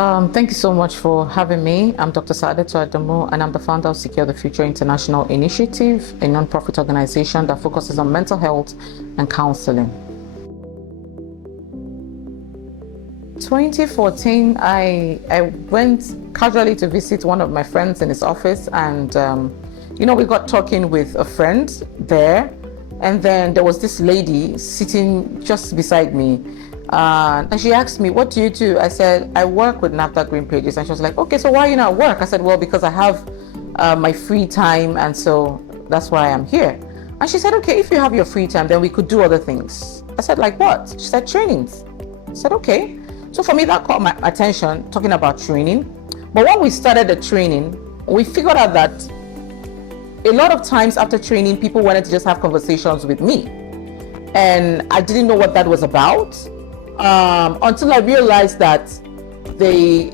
Thank you so much for having me. I'm Dr. Adamu, and I'm the founder of Secure the Future International Initiative, a nonprofit organization that focuses on mental health and counseling. 2014, I went casually to visit one of my friends in his office, and we got talking with a friend there, and then there was this lady sitting just beside me. And she asked me, "What do you do?" I said, "I work with NAFTA Green Pages." And she was like, "Okay, so why are you not at work?" I said, "Well, because I have my free time, and so that's why I'm here." And she said, "Okay, if you have your free time, then we could do other things." I said, "Like what?" She said, "Trainings." I said, "Okay." So for me, that caught my attention, talking about training. But when we started the training, we figured out that a lot of times after training, people wanted to just have conversations with me. And I didn't know what that was about. Until I realized that they,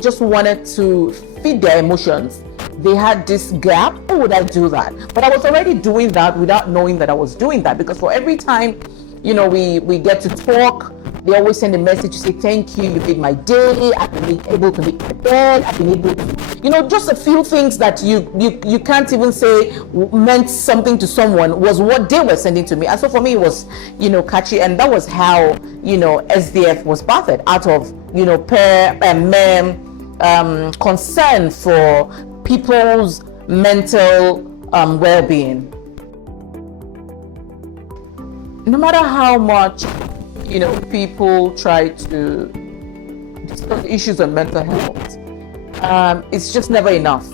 just wanted to feed their emotions. They had this gap. How would I do that? But I was already doing that without knowing that I was doing that, because for every time, we get to talk, they always send a message to say, "Thank you, you made my day. I've been able to make my bed. I've been able to," just a few things that you can't even say meant something to someone was what they were sending to me. And so for me, it was, catchy. And that was how, SDF was birthed, out of, pair and men, concern for people's mental well-being. No matter how much people try to discuss issues of mental health, it's just never enough.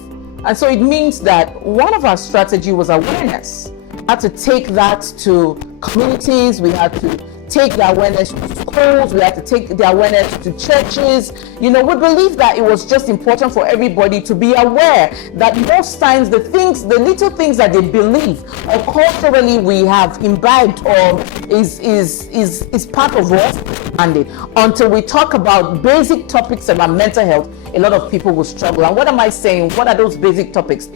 And so it means that one of our strategy was awareness. We had to take that to communities, we had to take the awareness to schools, we had to take the awareness to churches. We believe that it was just important for everybody to be aware that most times the little things that they believe or culturally we have imbibed or is part of us. And until we talk about basic topics about mental health, a lot of people will struggle. And what am I saying? What are those basic topics?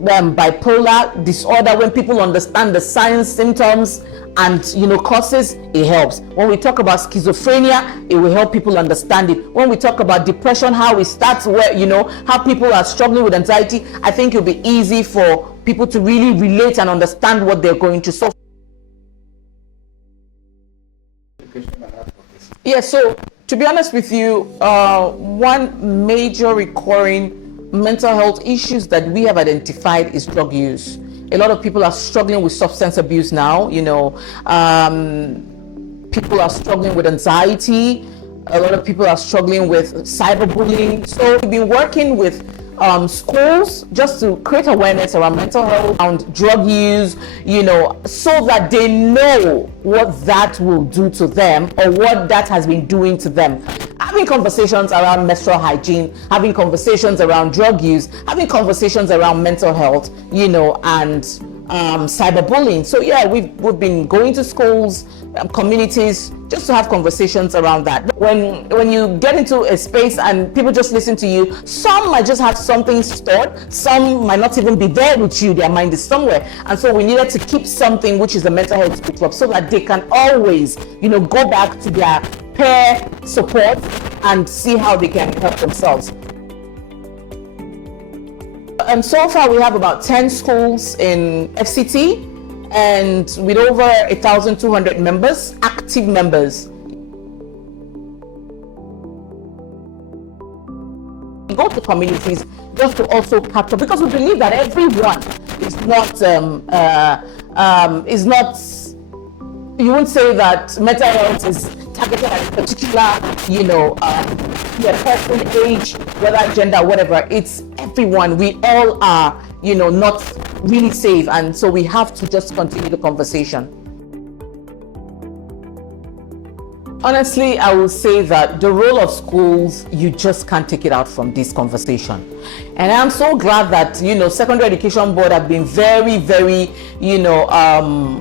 Bipolar disorder, when people understand the signs, symptoms, and causes, it helps. When we talk about schizophrenia, it will help people understand it. When we talk about depression, how it starts, how people are struggling with anxiety, I think it'll be easy for people to really relate and understand what they're going to. So yeah, so to be honest with you, one major recurring mental health issues that we have identified is drug use. A lot of people are struggling with substance abuse now. People are struggling with anxiety. A lot of people are struggling with cyberbullying. So we've been working with schools just to create awareness around mental health, around drug use, so that they know what that will do to them or what that has been doing to them. Having conversations around menstrual hygiene, having conversations around drug use, having conversations around mental health, and cyberbullying. So yeah, we've been going to schools, communities, just to have conversations around that. When you get into a space and people just listen to you, some might just have something stored, some might not even be there with you, their mind is somewhere. And so we needed to keep something, which is the mental health book club, so that they can always, go back to their peer support and see how they can help themselves. And so far we have about 10 schools in FCT, and with over 1,200 members, active members. We go to communities just to also capture, because we believe that everyone is not, you won't say that mental health is targeted at a particular, person, age, whether gender, whatever. It's everyone. We all are, not really safe, and so we have to just continue the conversation. Honestly, I will say that the role of schools, you just can't take it out from this conversation. And I'm so glad that, Secondary Education Board have been very, very,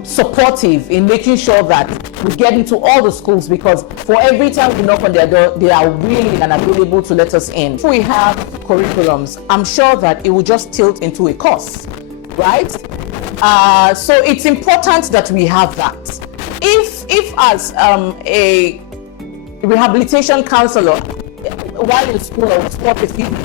supportive in making sure that we get into all the schools, because for every time we knock on their door, they are willing and available to let us in. If we have curriculums, I'm sure that it will just tilt into a course, right? So it's important that we have that. If as a rehabilitation counselor, while in school or sport with people.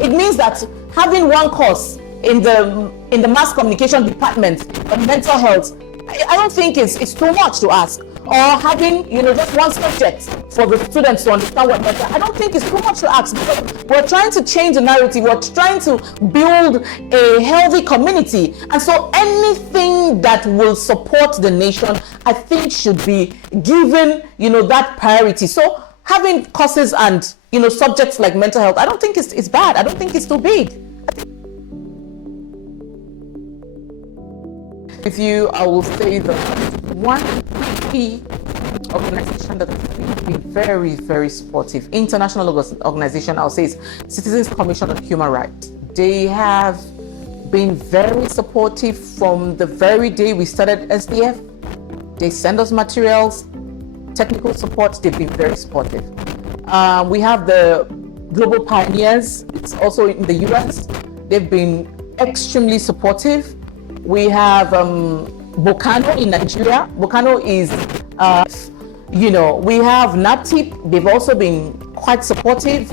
It means that having one course in the mass communication department of mental health, I don't think it's too much to ask. Or having, just one subject for the students to understand what mental, I don't think it's too much to ask, because we're trying to change the narrative. We're trying to build a healthy community. And so anything that will support the nation, I think should be given, that priority. So having courses and, subjects like mental health, I don't think it's bad. I don't think it's too big. With you, I will say that one key organization that has been very, very supportive, international organization, I'll say, is Citizens Commission on Human Rights. They have been very supportive from the very day we started SDF. They send us materials, technical support. They've been very supportive. We have the Global Pioneers. It's also in the US. They've been extremely supportive. We have Bokano in Nigeria. Bokano is, we have NAPTIP. They've also been quite supportive.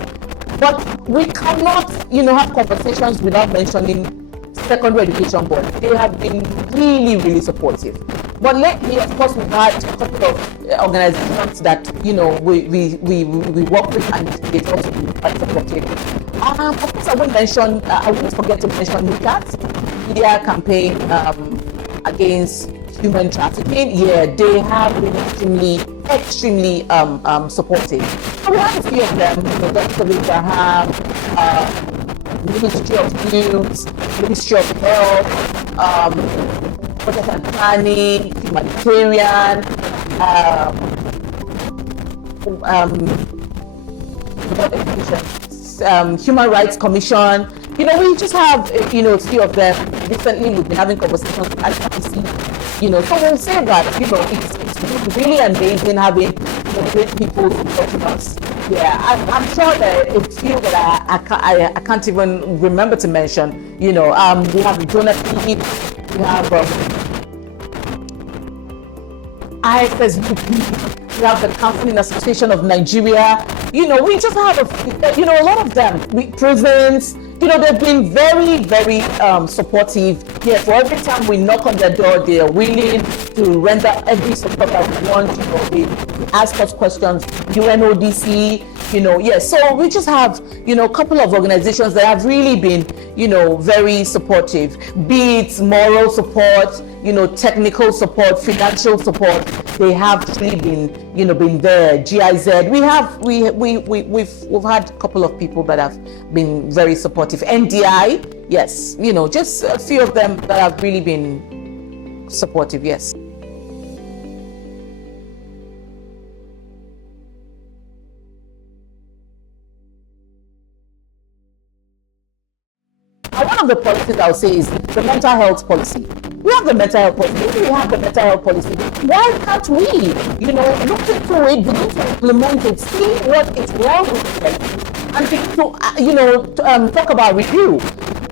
But we cannot, have conversations without mentioning Secondary Education Board. They have been really, really supportive. But lately, of course, we've had a couple of organizations that, we work with, and they've also been quite supportive. Of course, I wouldn't forget to mention NICAT, Media Campaign Against Human Trafficking. Yeah, they have been extremely supportive. So we have a few of them, Dr. Abraham, Ministry of Youth, Ministry of Health, Budget and Planning, Humanitarian, Human Rights Commission. We just have, a few of them. Recently, we've been having conversations with ICC, so we'll say that, it's really amazing having great people supporting us. Yeah, I'm sure that a few that I can't even remember to mention. We have Jonathan, we have IFSUP, we have the Counseling Association of Nigeria. We just have a lot of them. Prisons. They've been very, very supportive. Yeah, for every time we knock on their door, they are willing to render every support that we want. They ask us questions. UNODC, So we just have, a couple of organizations that have really been, very supportive. Be it moral support, technical support, financial support. They have really been there. GIZ. We've had a couple of people that have been very supportive. NDI, yes, just a few of them that have really been supportive. Yes. One of the policies I'll say is the mental health policy. We have the mental health policy. We have the mental health policy. Why can't we, look into it, begin to implement it, see what is wrong with it, and begin to, talk about review?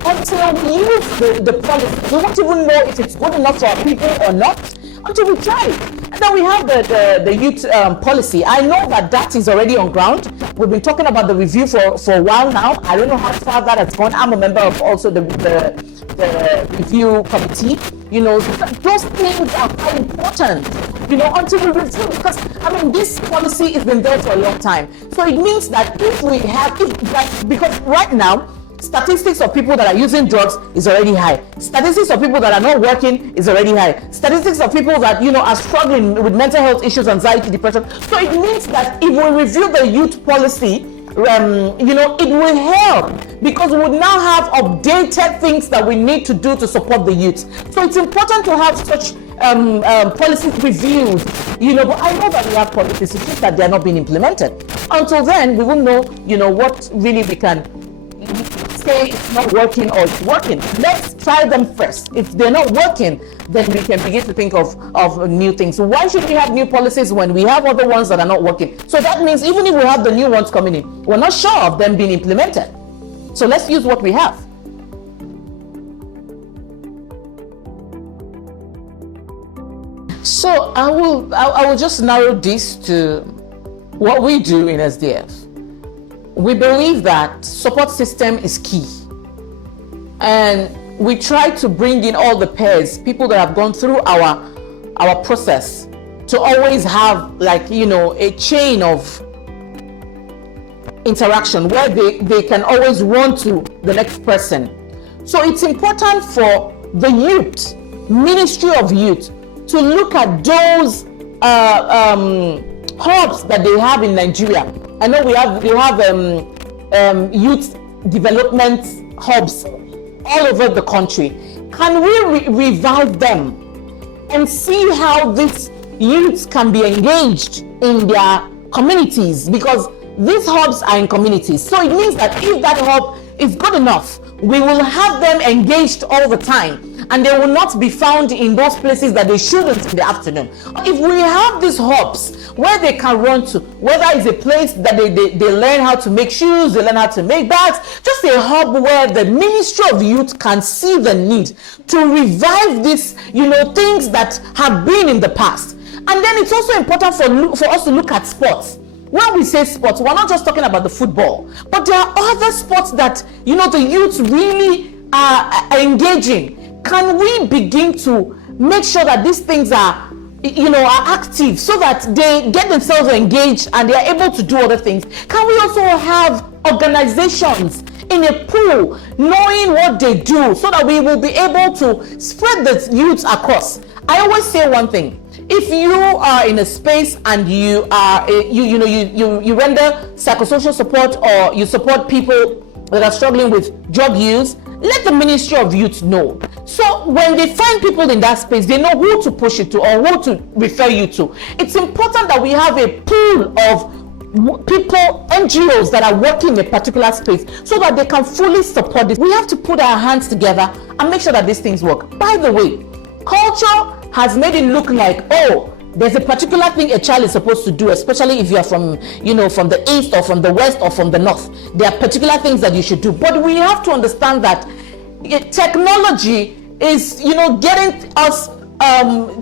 Until we use the policy, we won't even know if it's good enough for our people or not until we try it. And then we have the youth policy. I know that is already on ground. We've been talking about the review for a while now. I don't know how far that has gone. I'm a member of also the review committee. Those things are quite important, until we review, because this policy has been there for a long time. So it means that because right now, statistics of people that are using drugs is already high. Statistics of people that are not working is already high. Statistics of people that, are struggling with mental health issues, anxiety, depression. So it means that if we review the youth policy, it will help, because we would now have updated things that we need to do to support the youth. So it's important to have such policies reviewed, but I know that we have policies, it's just that they are not being implemented. Until then, we will know, what really we can say it's not working or it's working. Let's try them first. If they're not working, then we can begin to think of new things. So why should we have new policies when we have other ones that are not working? So that means even if we have the new ones coming in, we're not sure of them being implemented. So let's use what we have. So I will just narrow this to what we do in SDF. we believe that support system is key. And we try to bring in all the peers, people that have gone through our process, to always have, like, a chain of interaction where they can always run to the next person. So it's important for the youth, Ministry of Youth, to look at those hubs that they have in Nigeria. I know they have youth development hubs all over the country. Can we revive them and see how these youths can be engaged in their communities? Because these hubs are in communities. So it means that if that hub is good enough, we will have them engaged all the time, and they will not be found in those places that they shouldn't in the afternoon. If we have these hubs where they can run to, whether it's a place that they learn how to make shoes, they learn how to make bags, just a hub where the Ministry of Youth can see the need to revive these, things that have been in the past. And then it's also important for us to look at sports. When we say sports, we're not just talking about the football, but there are other sports that, the youth really are engaging. Can we begin to make sure that these things are active, so that they get themselves engaged and they are able to do other things? Can we also have organizations in a pool, knowing what they do, so that we will be able to spread the youth across? I always say one thing: if you are in a space and you are you render psychosocial support, or you support people that are struggling with drug use, let the Ministry of Youth know. So when they find people in that space, they know who to push it to or who to refer you to. It's important that we have a pool of people, NGOs that are working in a particular space, so that they can fully support this. We have to put our hands together and make sure that these things work. By the way, culture has made it look like, there's a particular thing a child is supposed to do, especially if you are from the east or from the west or from the north. There are particular things that you should do. But we have to understand that technology is, getting us,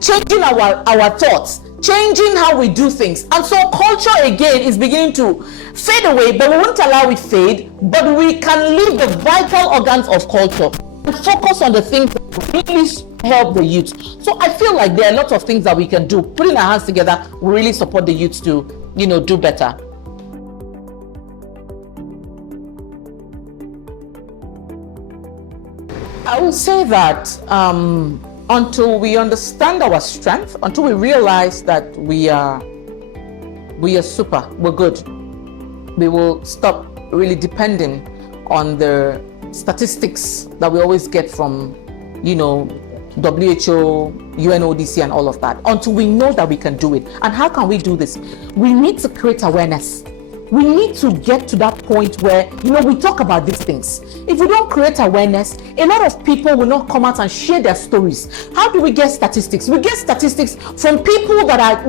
changing our thoughts, changing how we do things. And so culture again is beginning to fade away, but we won't allow it fade, but we can leave the vital organs of culture and focus on the things that really help the youth. So I feel like there are lots of things that we can do. Putting our hands together will really support the youth to, do better. I will say that until we understand our strength, until we realize that we are super, we're good, we will stop really depending on the statistics that we always get from, WHO, UNODC and all of that, until we know that we can do it. And how can we do this? We need to create awareness. We need to get to that point where, we talk about these things. If we don't create awareness, a lot of people will not come out and share their stories. How do we get statistics? We get statistics from people that are,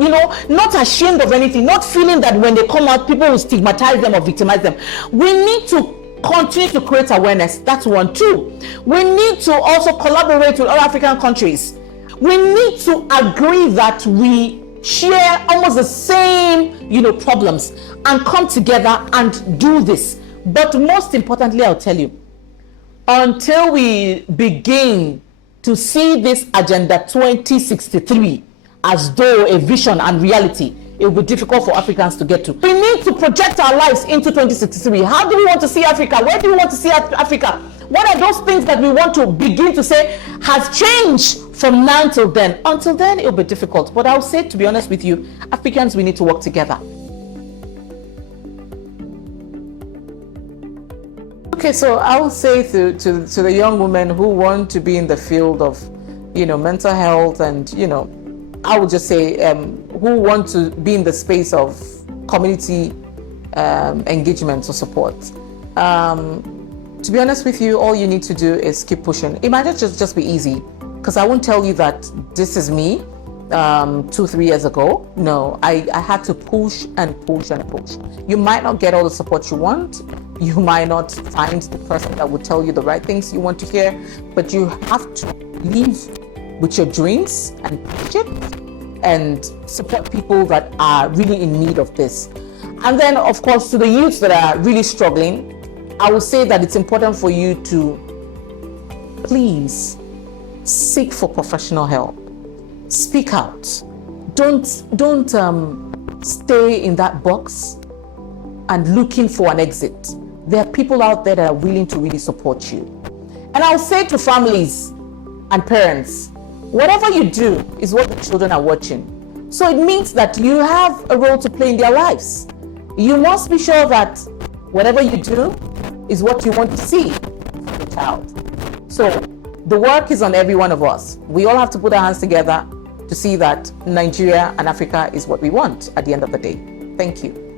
not ashamed of anything, not feeling that when they come out, people will stigmatize them or victimize them. We need to continue to create awareness. That's one. Two, we need to also collaborate with other African countries. We need to agree that we share almost the same, problems, and come together and do this. But most importantly, I'll tell you, until we begin to see this Agenda 2063 as though a vision and reality, it will be difficult for Africans to get to. We need to project our lives into 2063. How do we want to see Africa? Where do we want to see Africa? What are those things that we want to begin to say has changed from now till then? Until then, it will be difficult. But I'll say, to be honest with you, Africans, we need to work together. Okay, so I will say to the young women who want to be in the field of, mental health and, I would just say who want to be in the space of community engagement or support. To be honest with you, all you need to do is keep pushing. It might not just be easy, because I won't tell you that this is me 2-3 years ago. No, I had to push and push and push. You might not get all the support you want. You might not find the person that would tell you the right things you want to hear, but you have to leave with your dreams and push it and support people that are really in need of this. And then, of course, to the youths that are really struggling, I would say that it's important for you to please seek for professional help. Speak out. Don't stay in that box and looking for an exit. There are people out there that are willing to really support you. And I'll say to families and parents, whatever you do is what the children are watching. So it means that you have a role to play in their lives. You must be sure that whatever you do is what you want to see from the child. So the work is on every one of us. We all have to put our hands together to see that Nigeria and Africa is what we want at the end of the day. Thank you.